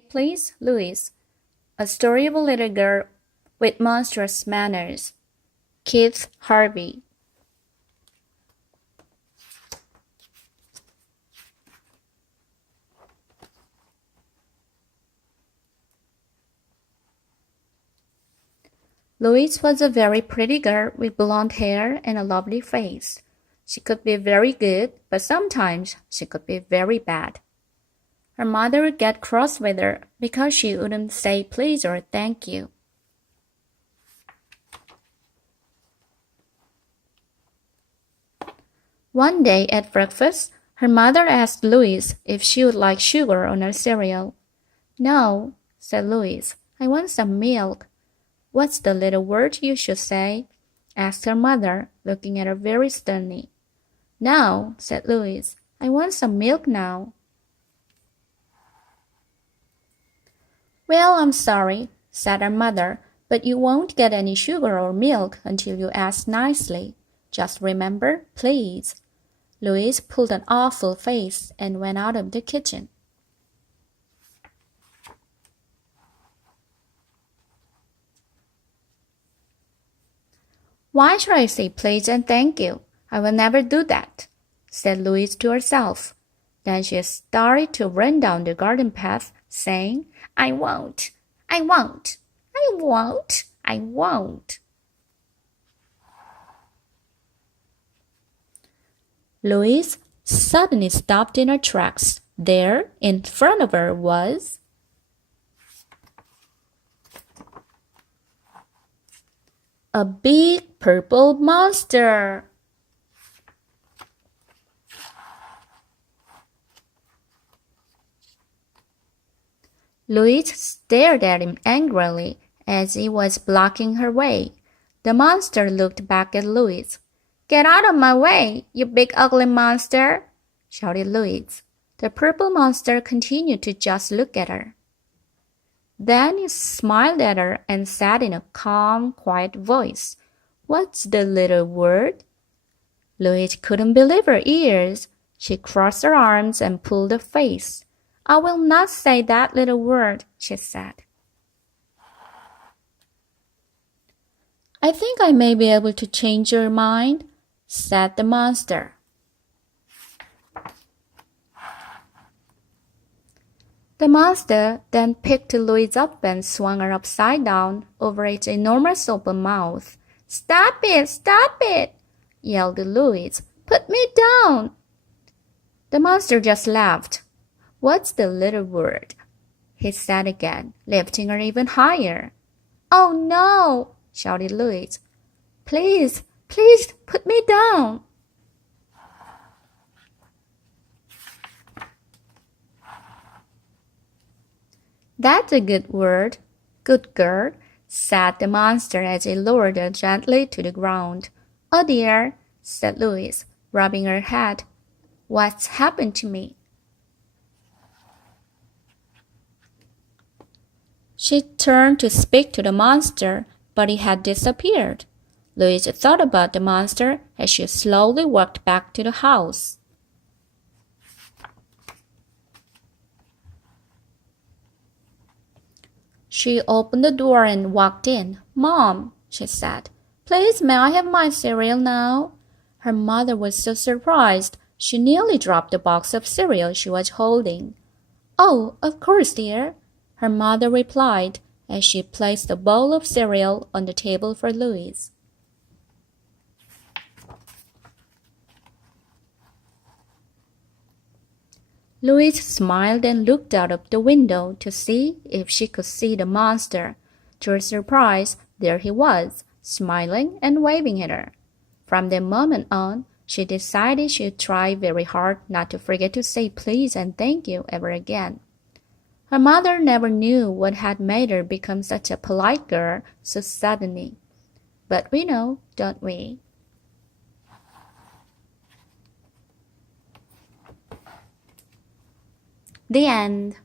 Please, Louise. A story of a little girl with monstrous manners. Keith Harvey. Louise was a very pretty girl with blonde hair and a lovely face. She could be very good, but sometimes she could be very bad. Her mother would get cross with her because she wouldn't say please or thank you. One day at breakfast, her mother asked Louise if she would like sugar on her cereal. No, said Louise. I want some milk. What's the little word you should say? Asked her mother, looking at her very sternly. No, said Louise. I want some milk now. Well, I'm sorry, said her mother, but you won't get any sugar or milk until you ask nicely. Just remember, please. Louise pulled an awful face and went out of the kitchen. Why should I say please and thank you? I will never do that, said Louise to herself. Then she started to run down the garden path, saying, I won't, I won't, I won't, I won't. Louise suddenly stopped in her tracks. There, in front of her, was a big purple monster. Louise stared at him angrily as he was blocking her way. The monster looked back at Louise. Get out of my way, you big ugly monster, shouted Louise. The purple monster continued to just look at her. Then he smiled at her and said in a calm, quiet voice, What's the little word? Louise couldn't believe her ears. She crossed her arms and pulled a face. I will not say that little word, she said. I think I may be able to change your mind, said the monster. The monster then picked Louise up and swung her upside down over its enormous open mouth. Stop it, yelled Louise. Put me down. The monster just laughed. What's the little word? He said again, lifting her even higher. Oh no, shouted Louise. Please put me down. That's a good word, good girl, said the monster as he lowered her gently to the ground. Oh dear, said Louise, rubbing her head. What's happened to me? She turned to speak to the monster, but he had disappeared. Louise thought about the monster as she slowly walked back to the house. She opened the door and walked in. Mom, she said, please may I have my cereal now? Her mother was so surprised she nearly dropped the box of cereal she was holding. Oh, of course, dear, her mother replied as she placed a bowl of cereal on the table for Louise. Louise smiled and looked out of the window to see if she could see the monster. To her surprise, there he was, smiling and waving at her. From that moment on, she decided she'd try very hard not to forget to say please and thank you ever again. Her mother never knew what had made her become such a polite girl so suddenly. But we know, don't we? The end.